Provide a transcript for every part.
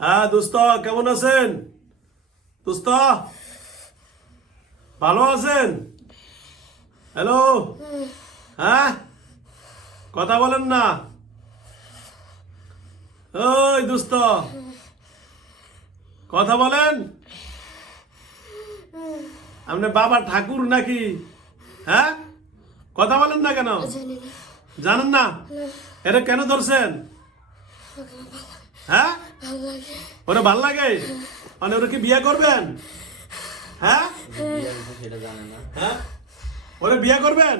হ্যাঁ দোস্ত কেমন আছেন? দোস্ত ভালো আছেন? হ্যালো হ্যাঁ? কথা বলেন না। ওই দোস্ত কথা বলেন। আপনি বাবা ঠাকুর নাকি? হ্যাঁ? কথা বলেন না কেন? জানেন না? এটা কেন ধরছেন? হ্যাঁ? ওরা ভালো লাগে? মানে ওরা কি বিয়ে করবেন? হ্যাঁ? না হ্যাঁ? ওরা বিয়ে করবেন?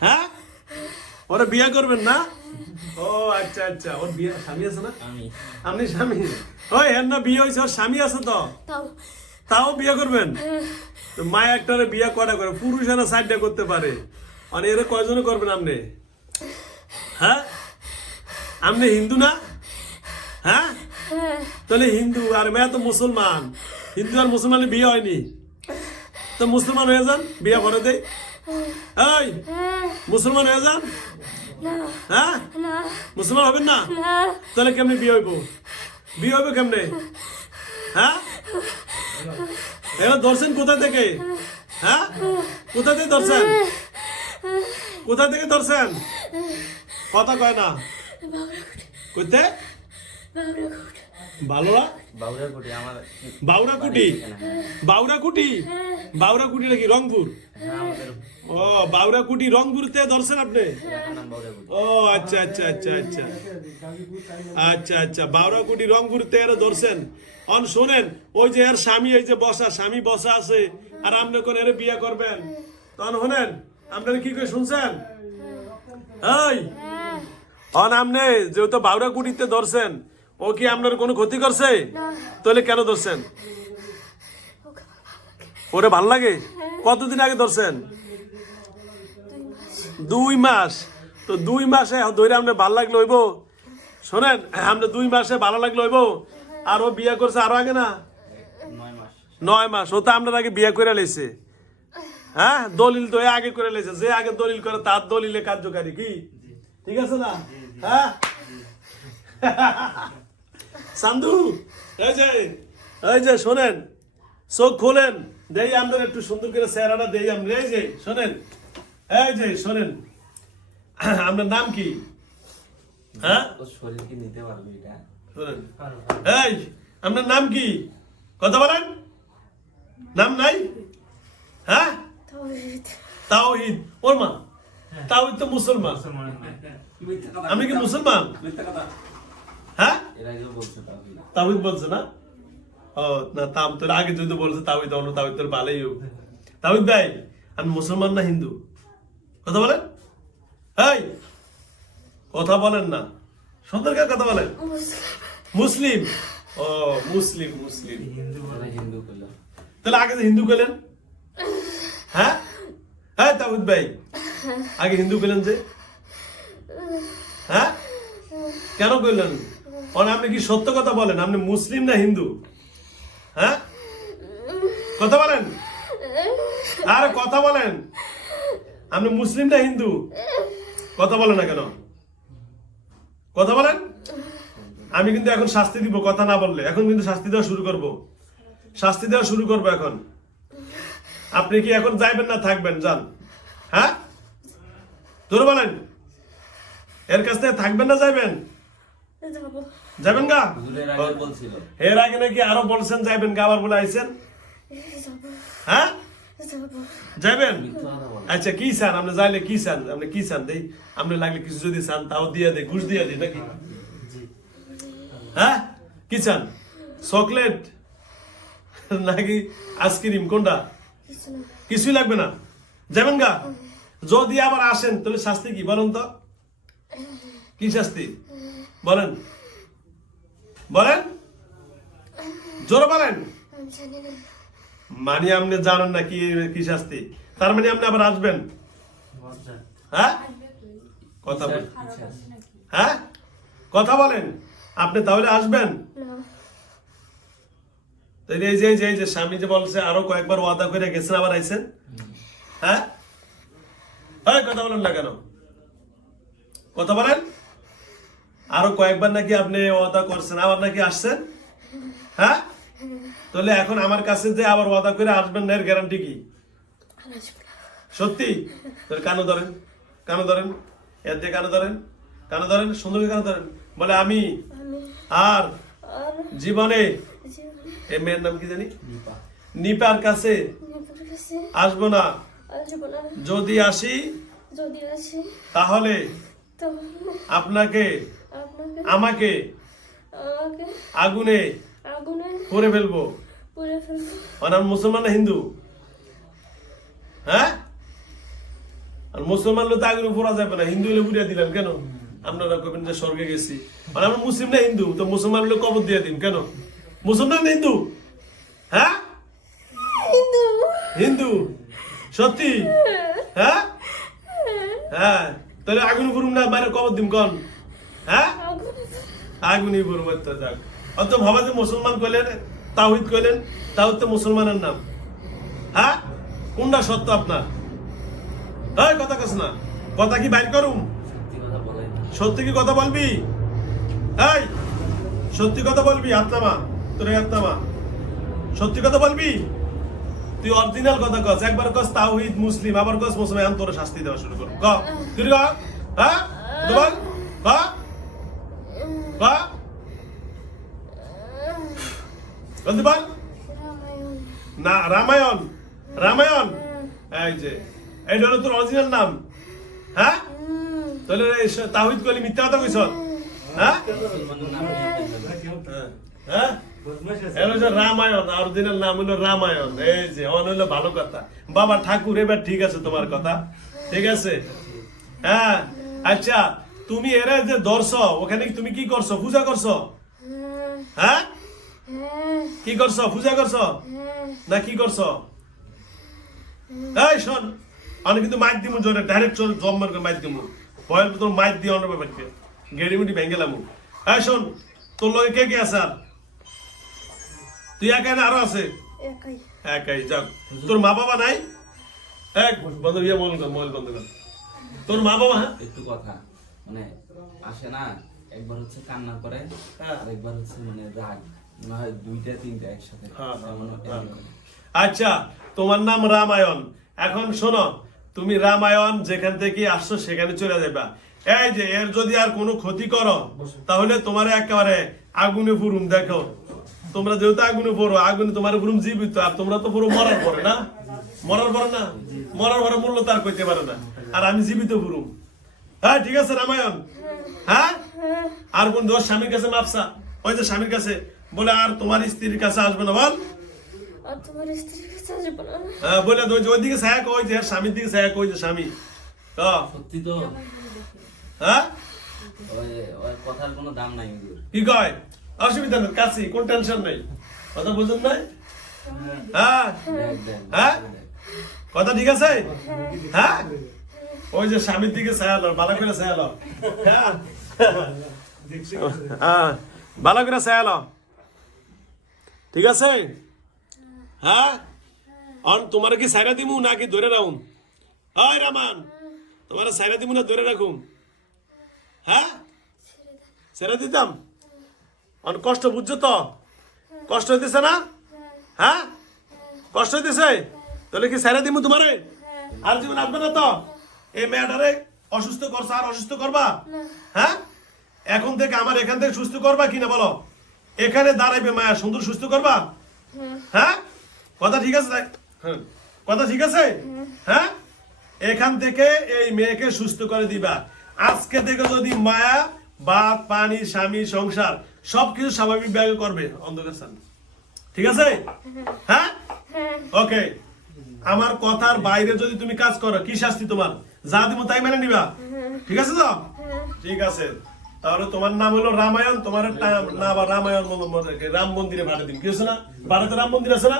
হ্যাঁ? ওরা বিয়ে করবেন না? ও আচ্ছা আচ্ছা। ওর বিয়ে স্বামী আছে না? আপনি স্বামী? ওই হেন না বিয়ে হয়েছে ওর স্বামী আছে তো? তাও। বিয়ে করবেন? তো মা একটারে বিয়ে কটা করে? পুরুষ পুরুষেরা সাইডটা করতে পারে। মানে এরা কয়জনে করবেন আপনি? হ্যাঁ? আপনি হিন্দু না? হ্যাঁ? তাহলে হিন্দু আর মেয়ে তো মুসলমান। হিন্দু আর মুসলমানের বিয়ে হয়নি। তো মুসলমান হয়ে যান বিয়ে করে দেই। এই মুসলমান হয়ে যান। হ্যাঁ? মুসলমান হবেন না? তাহলে কেমনে বিয়ে হইব? বিয়ে হইবে কেমনে? হ্যাঁ? এরা ধরছেন কোথা থেকে? হ্যাঁ? কোথা থেকে ধরছেন? কোথা থেকে ধরছেন? কথা কয় না। বাবুরাকুট আমার বাউরাকুটি বাউরাকুটি বাউরাকুটি নাকি রংপুর? হ্যাঁ ও বাউরাকুটি রংপুরতে ধরছেন আপনি? ও আচ্ছা আচ্ছা আচ্ছা আচ্ছা। আচ্ছা আচ্ছা বাউরাকুটি রংপুরতে এরা ধরছেন। অন শোনেন ওই যে এর স্বামী এই যে বসা স্বামী বসা আছে আর আপনি কোন এর বিয়ে করবেন। তখন শোনেন আপনারা কি করে শুনছেন? এই অন আপনি যেহেতু বাউরাকুটিতে ধরছেন ও কি আপনার কোনো ক্ষতি করছে? তাহলে কেন ধরছেন? ওরে ভালো লাগে? কতদিন আগে ধরছেন? দুই মাস। তো দুই মাসে ধরে আপনার ভালো লাগল হইব? শোনেন আমরা দুই মাসে ভালো লাগল হইব? আর ও বিয়ে করছে আরও আগে না? নয় মাস। নয় মাস। ও তো আপনার আগে বিয়ে করে লেছে হ্যাঁ? দলিল তো আগে করে লেছে যে আগে দলিল করে তার দলিলে কার্যকারী কি? ঠিক আছে না? হ্যাঁ? সান্ধু এই যে এই যে শোনেন চোখ খোলেন দেই আমাদের একটু সুন্দর করে চেহারাটা দেই আমরা এই যে শোনেন এই যে শোনেন আপনার নাম কি? হ্যাঁ? শরীর কি নিতে পারবে এটা? শোনেন এই আপনার নাম কি? কথা বলেন নাম নাই? হ্যাঁ? তাওহিদ। তাওহিদ ওর মা। তাওহিদ তো মুসলমান। আমি কি মুসলমান? হ্যাঁ? এর বলছে না? ও না তাম তোর আগে যদি বলছে তাওহিদ অন্য তাওহিদ তোর ভালোই হোক। তাওহিদ ভাই আমি মুসলমান না হিন্দু? কথা বলেন? এই কথা বলেন না। সুন্দর করে কথা বলেন। মুসলিম। ও মুসলিম মুসলিম। হিন্দু তাহলে আগে যে হিন্দু পেলেন হ্যাঁ? হ্যাঁ তাহিদ ভাই আগে হিন্দু পেলেন যে? হ্যাঁ? কেন করলেন? মানে আপনি কি সত্য কথা বলেন? আপনি মুসলিম না হিন্দু? হ্যাঁ? কথা বলেন। আরে, কথা বলেন। আপনি মুসলিম না হিন্দু? কথা বলেন না কেন? কথা বলেন। আমি কিন্তু এখন শাস্তি দিব, কথা না বললে। এখন কিন্তু শাস্তি দেওয়া শুরু করব। শাস্তি দেওয়া শুরু করব এখন। আপনি কি এখন যাইবেন না থাকবেন? যান। হ্যাঁ? তোর বলেন। এর কাছ থেকে থাকবেন না যাইবেন? যাবেন গা? হুজুরের আগে বলছিল। এর আগে নাকি আরও বলছেন যাইবেন গা আবার বলে আইছেন? হ্যাঁ? যাব। যাইবেন? মিথ্যা কথা বলে আচ্ছা কি চান? আপনি যাইলে কি চান? আপনি কি চান? দেই। আপনি লাগলে কিছু যদি চান তাও দিয়ে দেয় ঘুষ দিয়ে দিই নাকি? হ্যাঁ? কি চান? চকলেট? নাকি আইসক্রিম? কোনটা? কিছুই লাগবে না? যাবেন গা? যদি আবার আসেন তাহলে শাস্তি কি? বলুন তো। কি শাস্তি? বলেন। বলেন। জোরে বলেন। মানে আপনি জানেন না কি কি শাস্তি? তার মানে আপনি আবার আসবেন? হ্যাঁ? কথা বলেন হ্যাঁ? কথা বলেন। আপনি তাহলে আসবেন? এই যে এই যে এই যে স্বামী যে বলছে আরও কয়েকবার ওয়াদা করে গেছেন আবার আইছেন? হ্যাঁ? কথা বলেন না কেন? কথা বলেন। আরও কয়েকবার নাকি আপনি ওয়াদা করছেন আবার নাকি আসছেন? হ্যাঁ? তাহলে এখন আমার কাছে যে আবার ওয়াদা করে আসবেন না এর গ্যারান্টি কি? সত্যি? তাহলে কানো ধরেন কানো ধরেন এর দিয়ে কানো ধরেন কানো ধরেন সুন্দর করে কানো ধরেন। বলে আমি আর জীবনে এ মেয়ের নাম কি জানি? নিপা নিপার কাছে আসব না। যদি আসি তাহলে আপনাকে আমাকে আগুনে আগুনে করে ফেলব। মানে মুসলমান না হিন্দু? হ্যাঁ? আর মুসলমান তো আগুনে পোড়া যাবে না। হিন্দু হলে পুড়িয়ে দিলেন কেন? আপনারা কবেন যে স্বর্গে গেছি। মানে আমরা মুসলিম না হিন্দু তো মুসলমান হলে কবর দিয়ে দিন কেন? মুসলমান না হিন্দু? হ্যাঁ? হিন্দু। হিন্দু? সত্যি? হ্যাঁ। হ্যাঁ? তাহলে আগুন পুরুম না বাইরে কবর দিম কন? হ্যাঁ? আগুনে যাক। অত ভাবা যে মুসলমান কইলেন তাহিদ কইলেন তাহিদ তো মুসলমানের নাম। হ্যাঁ? কোনটা সত্য আপনার? এই, কথা কস না। কথা কি বাইর করুম? সত্যি কি কথা বলবি? এই, সত্যি কথা বলবি আত্মামা তোর আত্মামা সত্যি কথা বলবি? তুই অরিজিনাল কথা কস, একবার কস তাওহিদ মুসলিম, আবার কস মুসলমান তোর শাস্তি দেওয়া শুরু কর ক? তুই হ্যাঁ? বল ক? ক বলতে বল রামায়ণ না রামায়ণ রামায়ণ এই যে হলো তোর অরিজিনাল নাম। হ্যাঁ? হুম তাহলে তাওহিদ কলি মিথ্যা কথা কইছ? হ্যাঁ? নিয়ে হ্যাঁ? রামায়ণ নাম হলো রামায়ণ। এই যে অন হলো ভালো কথা। বাবা ঠাকুর এবার ঠিক আছে তোমার কথা। ঠিক আছে? হ্যাঁ? আচ্ছা তুমি এরা যে দর্শ ওখানে তুমি কি করছ? পূজা করছ? হ্যাঁ? কি করছ? পূজা করছ? না কি করছ? এই শোন আমি কিন্তু মাইক দিমু জোরে ডাইরেক্ট চল জম্মার করে মাইক দিমু। ভয়ের তোর মাইক দিয়ে অন্য ব্যাপারকে গেড়ি মুটি ভেঙে লামু এই শোন তোর লগে কে কে আছে আর? তুই একা না আরও আছে? একাই। একাই যাক। তোর মা বাবা নাই? এক বন্ধ ইয়ে মোবাইল কর মোবাইল বন্ধ কর। তোর মা বাবা হ্যাঁ? একটু কথা। মানে আসে না একবার হচ্ছে কান্না করে হ্যাঁ। আর একবার হচ্ছে মানে রাগ না হয় দুইটা তিনটা একসাথে হ্যাঁ, হ্যাঁ। আচ্ছা তোমার নাম রামায়ণ। এখন শোনো তুমি রামায়ণ যেখান থেকে আসছো সেখানে চলে যাবা এই যে এর যদি আর কোনো ক্ষতি করো তাহলে তোমার একেবারে আগুনে ফুরুম দেখো। তোমরা যেহেতু আগুনে পড়ো আগুনে তোমার ফুরুম জীবিত আর তোমরা তো পুরো মরার পরে না? মরার পরে না? মরার পরে মূল্য তার করতে পারে না। আর আমি জীবিত ফুরুম হ্যাঁ ঠিক আছে রামায়ণ। হ্যাঁ? আর কোন দোষ স্বামীর কাছে মাপসা ওই যে স্বামীর কাছে। বলে আর তোমার স্ত্রীর কাছে আসবে না বল। আর তোমার স্ত্রীর কাছে আসব না। হ্যাঁ, বলে ওই যে ওইদিকে ছায়া কই যে স্বামীর দিকে ছায়া কই যে স্বামী। সত্যি তো? হ্যাঁ? ওই ওই কথার কোনো দাম নাই কি কয়? অসুবিধা নেই কাছে কোন টেনশন নেই। কথা বুঝুন নাই? হ্যাঁ। দেখ, হ্যাঁ? কথা ঠিক আছে? হ্যাঁ? ওই যে স্বামীর দিকে ছায়া লো ভালো করে ছায়া লো হ্যাঁ ভালো করে ছায়া লো ঠিক আছে? হ্যাঁ? অন, তোমার কি সাইরা দিমু নাকি ধরে রাখুন হয় রামান, তোমার সাইরা দিমু না ধরে রাখুন হ্যাঁ? ছেড়ে দিতাম? অন, কষ্ট বুঝছ তো? কষ্ট হইতেছে না? হ্যাঁ? কষ্ট হইতেছে? তাহলে কি ছেড়ে দিমু তোমারে? আর জীবন আসবে না তো? এই মেয়েটারে অসুস্থ করছ আর অসুস্থ করবা? হ্যাঁ? এখন থেকে আমার এখান থেকে সুস্থ করবা কিনা বলো? এখানে দাঁড়াইবে মায়া সুন্দর সুস্থ করবা? হ্যাঁ? কথা ঠিক আছে? হ্যাঁ। কথা ঠিক আছে? হ্যাঁ? এখান থেকে এই মেয়েকে সুস্থ করে দিবা। আজকে থেকে যদি মায়া বাপ পানি স্বামী সংসার সবকিছু স্বাভাবিক ভাবে করবে অন্ধকার স্থান। ঠিক আছে? হ্যাঁ? ওকে আমার কথার বাইরে যদি তুমি কাজ করো কি শাস্তি তোমার? যা দিব তাই মেনে নিবা। ঠিক আছে তো? ঠিক আছে। তাহলে তোমার নাম হলো রামায়ণ তোমার না বা রামায়ণ রাম মন্দিরে ভাড়া দিন। কি হচ্ছে না? ভারতে রাম মন্দির আছে না?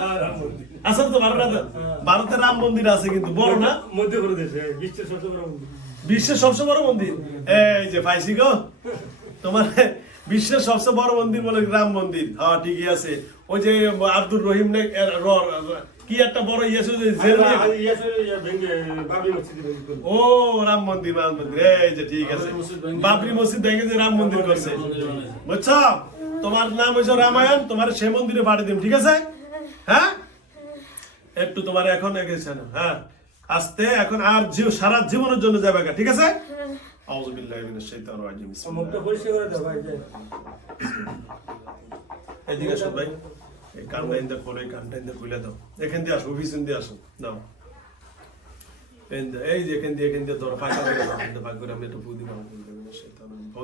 আছে তো ভারতে ভারতে রাম মন্দির আছে কিন্তু বড় না? মধ্যপ্রদেশে বিশ্বের সবচেয়ে বড় মন্দির। বিশ্বের সবচেয়ে বড় মন্দির? এই যে পাইছি গো। তোমার বিশ্বের সবচেয়ে বড় মন্দির বলে রাম মন্দির। হ্যাঁ ঠিকই আছে। ওই যে আব্দুর রহিম নে র- কি একটা বড় ইয়েসু জেল ইয়া। ও রাম মন্দির রাম মন্দির। এই যে ঠিক আছে। বাবরি মসজিদ ভেঙে যে রাম মন্দির করছে। বুঝছ? তোমার নাম হয়েছে রামায়ণ তোমার সে মন্দিরে পাঠিয়ে ঠিক আছে? হ্যাঁ? একটু তোমার এখন এগেছে না হ্যাঁ? আস্তে এখন আর জীব সারা জীবনের জন্য যাবে ঠিক আছে? আউযুবিল্লাহি মিনাশ শাইতানির রাজিম বিসমিল্লাহ। পরিষ্কার করে দাও ভাই। এদিকে আসো ভাই। এই কানটা ইন্দা করে এই কানটা ইন্দা খুলে দাও। এখান দিয়ে আসো, অফিস দিয়ে আসো। নাও এই যে- এখান দিয়ে এখান দিয়ে ধরো ফাঁকা করে দাও দিয়ে ফাঁকা করে আমি একটু বুদ্ধি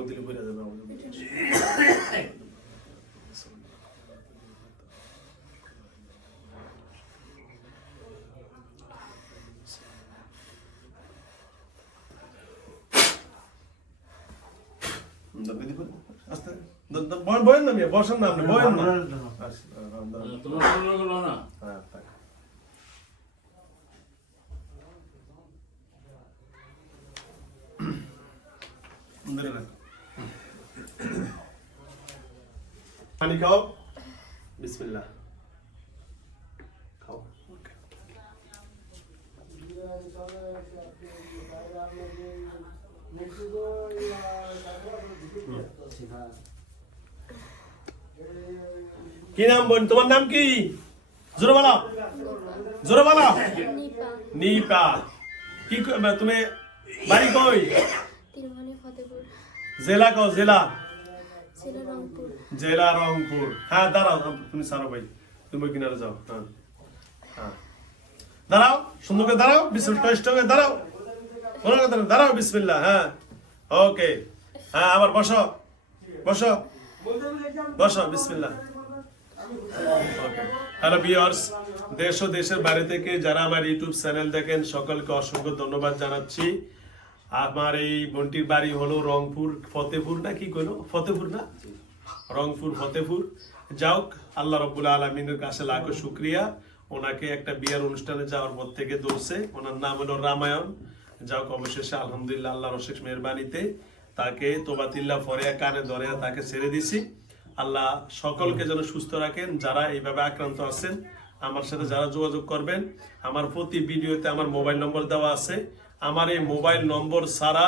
দিলে করে যাবে আমাদের আস্তে। বয়েন বয়েন না মিয়া বসেন না আপনি বয়েন না। তোমার ভালো লাগল না হ্যাঁ, তাই। ধরে রাখ। পানি খাও বিসমিল্লাহ খাও কি নাম বোন? তোমার নাম কি? জোরে বলো জোরে বলো নিপা কি তুমি বাড়ি কই? জেলা কো জেলা? জেলা রংপুর। হ্যাঁ দাঁড়াও তুমি সারো ভাই। তুমি কিনারে যাও হ্যাঁ। হ্যাঁ। দাঁড়াও সুন্দর করে দাঁড়াও স্টকে দাঁড়াও। মনে করে দাঁড়াও, বিসমিল্লাহ হ্যাঁ। ওকে হ্যাঁ আবার বসো। বসো। বসো বিসমিল্লাহ। হ্যালো ভিউয়ার্স দেশ ও দেশের বাইরে থেকে যারা আমার ইউটিউব চ্যানেল দেখেন, সকলকে অসংখ্য ধন্যবাদ জানাচ্ছি। আমার এই বোনটির বাড়ি হলো রংপুর, ফতেপুর না কি কইলো? ফতেপুর না? রংপুর, ফতেপুর। যাওক আল্লাহ রবুল আলমিনের কাছে লাখো শুক্রিয়া। ওনাকে একটা বিয়ার অনুষ্ঠানে যাওয়ার পর থেকে দৌড়ছে ওনার নাম হলো রামায়ণ। যাওক অবশেষে আলহামদুলিল্লাহ আল্লাহ রশেষ মেহরবানিতে তাকে তোবাতিল্লা ফরিয়া কানে ধরিয়া তাকে ছেড়ে দিছি। আল্লাহ সকলকে যেন সুস্থ রাখেন, যারা এইভাবে আক্রান্ত আছেন, আমার সাথে যারা যোগাযোগ করবেন, আমার প্রতি ভিডিওতে আমার মোবাইল নম্বর দেওয়া আছে। আমার এই মোবাইল নম্বর ছাড়া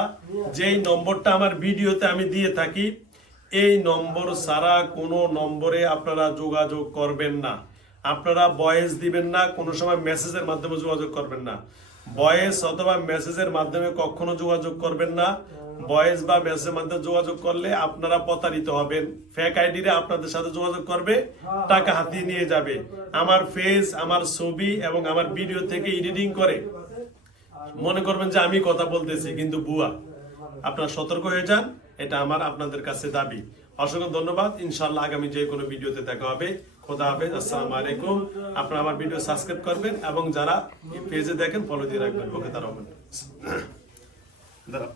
যেই নম্বরটা আমার ভিডিওতে আমি দিয়ে থাকি, এই নম্বর ছাড়া কোনো নম্বরে আপনারা যোগাযোগ করবেন না। আপনারা বয়েস দিবেন না, কোনো সময় মেসেজের মাধ্যমে যোগাযোগ করবেন না। ভয়েস অথবা মেসেজের মাধ্যমে কখনো যোগাযোগ করবেন না। ভয়েস বা মেসেজের মাধ্যমে যোগাযোগ করলে আপনারা প্রতারিত হবেন। ফেক আইডিরা আপনাদের সাথে যোগাযোগ করবে, টাকা হাতিয়ে নিয়ে যাবে। আমার ফেস আমার ছবি এবং আমার ভিডিও থেকে এডিটিং করে। মনে করবেন যে আমি কথা বলতেছি, কিন্তু বুয়া, আপনারা সতর্ক হয়ে যান, এটা আমার আপনাদের কাছে দাবি। অসংখ্য ধন্যবাদ ইনশাল্লাহ আগামী যে কোনো ভিডিওতে দেখা হবে। খোদা হাফেজ, আসসালামু আলাইকুম। আপনারা আমার ভিডিও সাবস্ক্রাইব করবেন এবং যারা পেজে দেখেন ফলো দিয়ে রাখবেন। ওকে তারা দাঁড়াও।